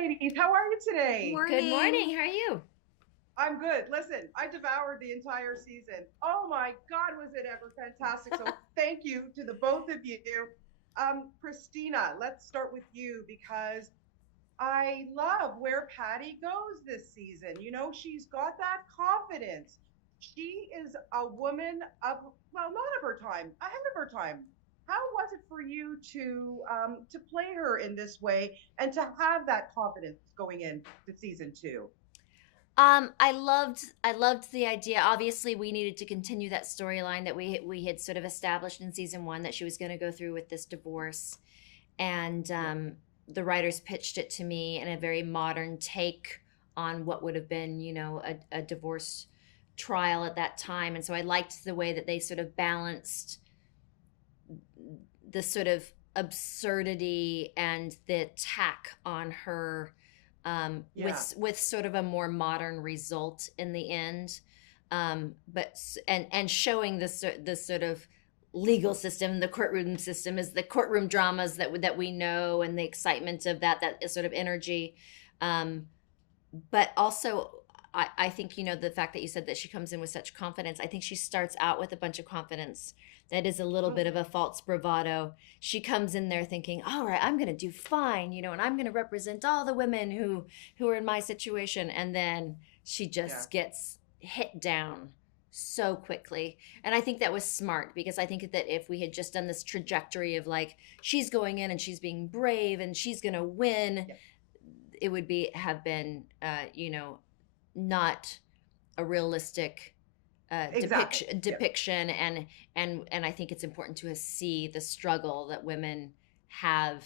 ladies. How are you today? Good morning. Morning. How are you? I'm good. Listen, I devoured the entire season. Oh my God, was it ever fantastic? So thank you to the both of you. Christina, let's start with you because I love where Patty goes this season. You know, she's got that confidence. She is a woman of, well, not of her time, ahead of her time. How was it for you to play her in this way and to have that confidence going into season two? I loved the idea. Obviously, we needed to continue that storyline that we had sort of established in season one that she was going to go through with this divorce, and Yeah. the writers pitched it to me in a very modern take on what would have been, a divorce trial at that time. And so I liked the way that they sort of balanced the sort of absurdity and the tack on her, Yeah. with sort of a more modern result in the end, but and showing the sort of legal system, the courtroom system, is the courtroom dramas that we know, and the excitement of that sort of energy, um, but also. I think, the fact that you said that she comes in with such confidence. I think she starts out with a bunch of confidence that is a little bit of a false bravado. She comes in there thinking, all right, I'm going to do fine, and I'm going to represent all the women who are in my situation. And then she Yeah. just gets hit down so quickly. And I think that was smart, because I think that if we had just done this trajectory of like, she's going in and she's being brave and she's going to win, Yeah. it would have been, not a realistic Exactly. Yeah. depiction, and I think it's important to see the struggle that women have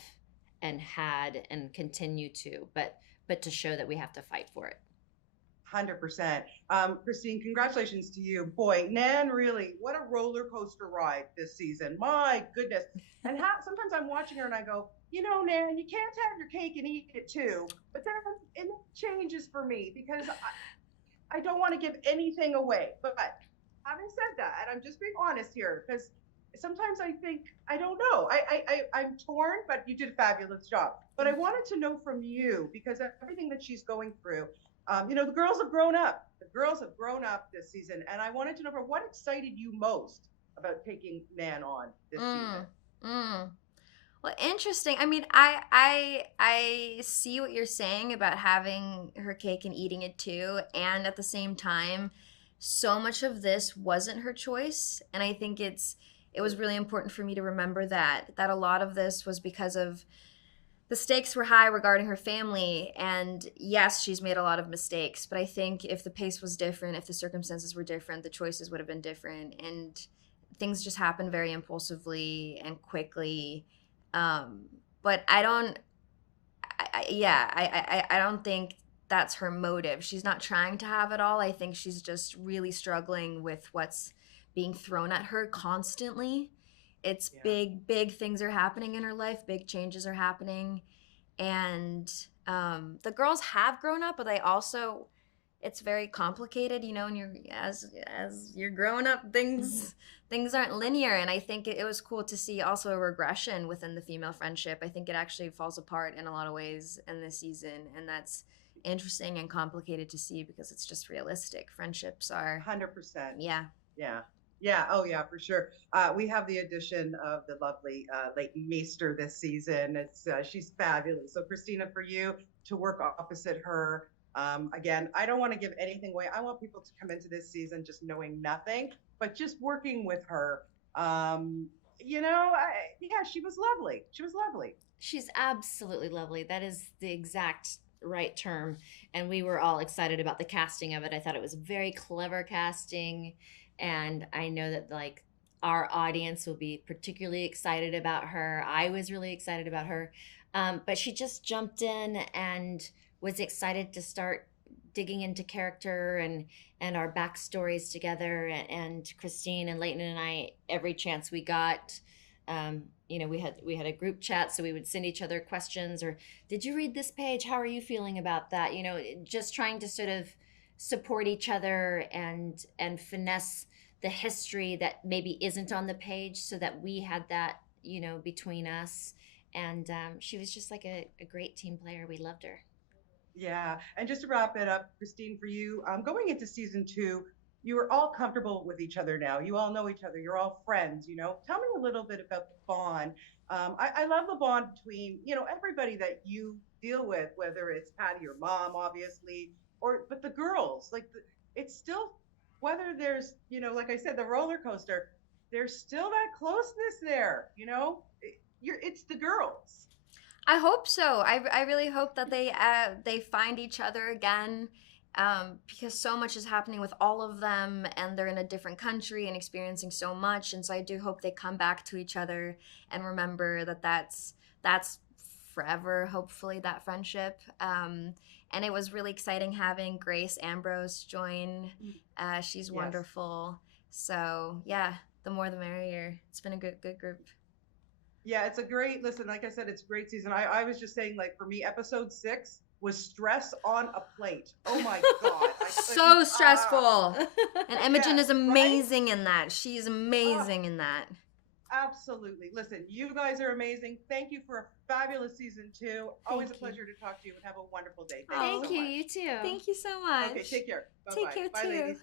and had and continue to, but to show that we have to fight for it. 100%. Christine, congratulations to you. Boy, Nan, really, what a roller coaster ride this season. My goodness. And sometimes I'm watching her and I go, Nan, you can't have your cake and eat it too. But then it changes for me because I don't want to give anything away. But having said that, and I'm just being honest here, because sometimes I think, I don't know. I'm torn, but you did a fabulous job. But I wanted to know from you, because of everything that she's going through, the girls have grown up. The girls have grown up this season. And I wanted to know what excited you most about taking Nan on this season. Mm, mm. Well, interesting. I mean, I see what you're saying about having her cake and eating it too, and at the same time, so much of this wasn't her choice, and I think it was really important for me to remember that a lot of this was because of the stakes were high regarding her family, and yes, she's made a lot of mistakes, but I think if the pace was different, if the circumstances were different, the choices would have been different, and things just happened very impulsively and quickly. But I don't, yeah, I don't think that's her motive. She's not trying to have it all. I think she's just really struggling with what's being thrown at her constantly. It's Yeah. big things are happening in her life, big changes are happening. And the girls have grown up, but they also, it's very complicated, and you're as you're growing up, things aren't linear, and I think it was cool to see also a regression within the female friendship. I think it actually falls apart in a lot of ways in this season, and that's interesting and complicated to see because it's just realistic. Friendships are, 100%. yeah. Yeah. Yeah. Oh, yeah, for sure. We have the addition of the lovely Leighton Meester this season. She's fabulous. So, Christina, for you to work opposite her, again, I don't want to give anything away. I want people to come into this season just knowing nothing, but just working with her. Yeah, she was lovely. She was lovely. She's absolutely lovely. That is the exact right term. And we were all excited about the casting of it. I thought it was very clever casting. And I know that, like, our audience will be particularly excited about her. I was really excited about her. But she just jumped in and was excited to start digging into character and our backstories together. And Christine and Leighton and I, every chance we got, we had a group chat, so we would send each other questions, or did you read this page? How are you feeling about that? Just trying to sort of support each other and finesse the history that maybe isn't on the page, so that we had that, between us. And she was just like a great team player. We loved her. Yeah, and just to wrap it up, Christine, for you, going into season two, you are all comfortable with each other now. You all know each other. You're all friends. Tell me a little bit about the bond. I love the bond between everybody that you deal with, whether it's Patty, your mom, obviously, but the girls. It's still whether there's like I said, the roller coaster. There's still that closeness there. It's the girls. I hope so. I really hope that they find each other again, because so much is happening with all of them, and they're in a different country and experiencing so much. And so I do hope they come back to each other and remember that that's forever. Hopefully, that friendship. And it was really exciting having Grace Ambrose join. She's Yes. wonderful. So yeah, the more the merrier. It's been a good group. Yeah, it's a great listen. Like I said, it's a great season. I was just saying, like for me, episode 6 was stress on a plate. Oh my god, I So couldn't. stressful. And Imogen is Yes, right? amazing in that. She's amazing in that. Absolutely. Listen, you guys are amazing. Thank you for a fabulous season 2. Always Thank a you. pleasure to talk to you, and have a wonderful day. Oh, Thank Thank you you. so much. You too. Thank you so much. Okay, take care. Bye-bye. Take care Bye, too. ladies.